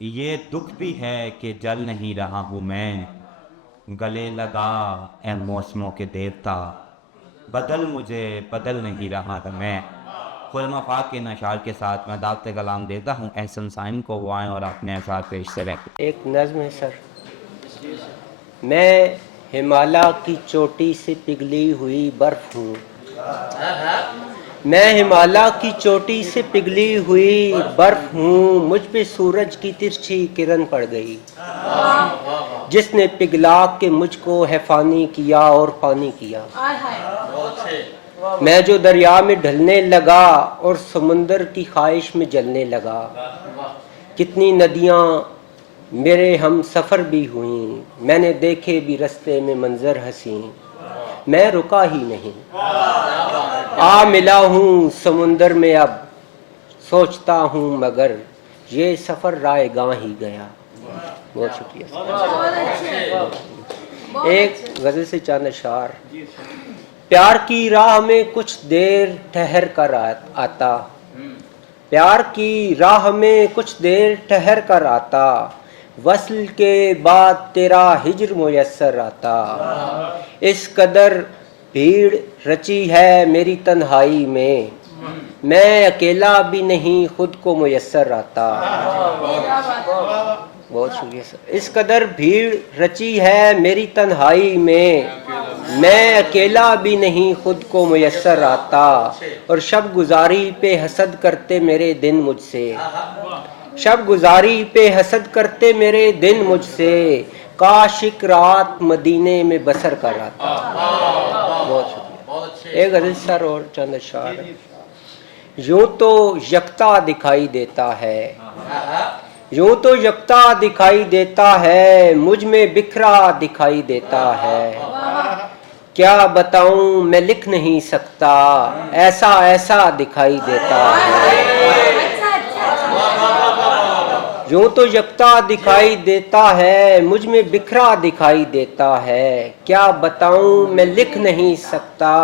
ये दुख भी है कि जल नहीं रहा हूँ मैं, गले लगा ए मौसमों के देवता, बदल मुझे बदल नहीं रहा था मैं। खुरमा पाक के नशार के साथ मैं दावत कलाम देता हूँ एहसन साइन को, वो आएँ और अपने अशार पेश करें। एक नज़्म है सर। मैं हिमालय की चोटी से पिघली हुई बर्फ हूँ, मैं हिमालय की चोटी से पिघली हुई बर्फ हूँ, मुझ पे सूरज की तिरछी किरण पड़ गई, जिसने पिघला के मुझको है फानी किया और पानी किया। मैं जो दरिया में ढलने लगा और समुंदर की ख्वाहिश में जलने लगा, कितनी नदियाँ मेरे हम सफ़र भी हुई, मैंने देखे भी रास्ते में मंजर हसी, मैं रुका ही नहीं, आ मिला हूँ समुंदर में अब, सोचता हूँ मगर ये सफ़र रायगां ही गया। बहुत शुक्रिया। एक गज़ल से चंद अशार। प्यार की राह में कुछ देर ठहर कर आता, प्यार की राह में कुछ देर ठहर कर आता, वस्ल के बाद तेरा हिज्र मुयस्सर आता। इस कदर भीड़ रची है मेरी तन्हाई में, मैं अकेला भी नहीं खुद को मुयस्सर आता। बहुत शुक्रिया सर। इस कदर भीड़ रची है मेरी तन्हाई में, मैं अकेला भी नहीं खुद को मुयस्सर आता। और शब गुजारी पे हसद करते मेरे दिन मुझसे, शब गुजारी पे हसद करते मेरे दिन मुझसे, काश एक रात मदीने में बसर कर आता। बहुत शुक्रिया। एक गज़ल सर और चंद अशार। यूं तो यकता दिखाई देता है, यूं तो यकता दिखाई देता है, मुझ में बिखरा दिखाई देता है, क्या बताऊं मैं लिख नहीं सकता, ऐसा ऐसा दिखाई देता है। यूं तो यकता दिखाई देता है, मुझ में बिखरा दिखाई देता है, क्या बताऊं मैं लिख नहीं सकता,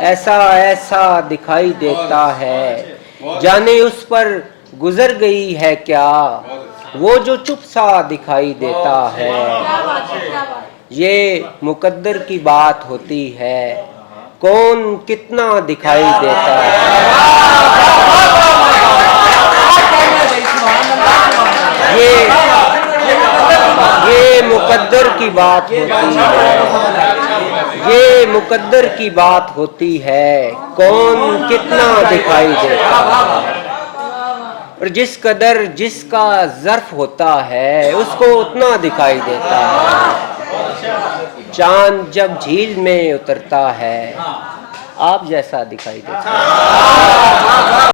ऐसा ऐसा दिखाई देता है। जाने उस पर गुजर गई है क्या, वो जो चुप सा दिखाई देता है। ये मुकद्दर की बात होती है, कौन कितना दिखाई देता है। ये मुकद्दर की बात होती है, ये मुकद्दर की बात होती है, कौन कितना दिखाई देता है। और जिस कदर जिसका ज़र्फ होता है, उसको उतना दिखाई देता है। चांद जब झील में उतरता है, आप जैसा दिखाई देता है।